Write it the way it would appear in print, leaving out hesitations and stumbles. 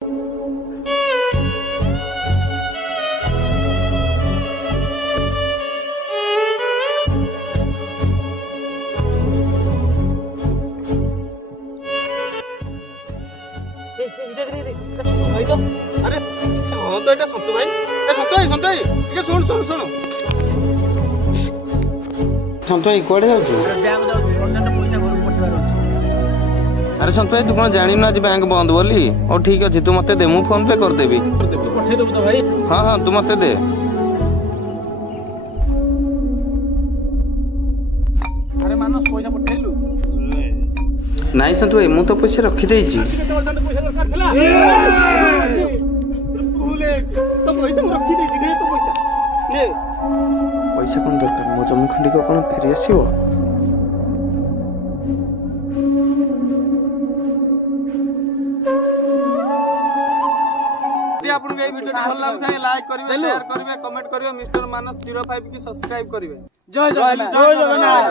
अरे हाँ तो ये सतु भाई सतु भाई टे शुण शुण शुण सन्तु भाई कुआडे जाउछु? अरे सन्तु भाई तू कौन जानिनु आज बैंक बंद बोली? ओ ठीक अछि तू मते दे मु फोन पे कर देबी। पठे देबो तो भाई। हां हां तू मते दे। अरे मानस पैसा पठेलु? नाइ सन्तु भाई मु तो पैसा रखि देइछि। पैसा दरकार थला। भूले तो पैसा रखि देइछि ने तो पैसा। ने पैसा कोन दरकार मो जमी खंडी को कोन फेरि आसीबो? आपन के वीडियो भल लागै लाइक करिवे शेयर करिवे कमेंट करिवे मिस्टर मानस 05 की सब्सक्राइब करिवे। जय जगन्नाथ।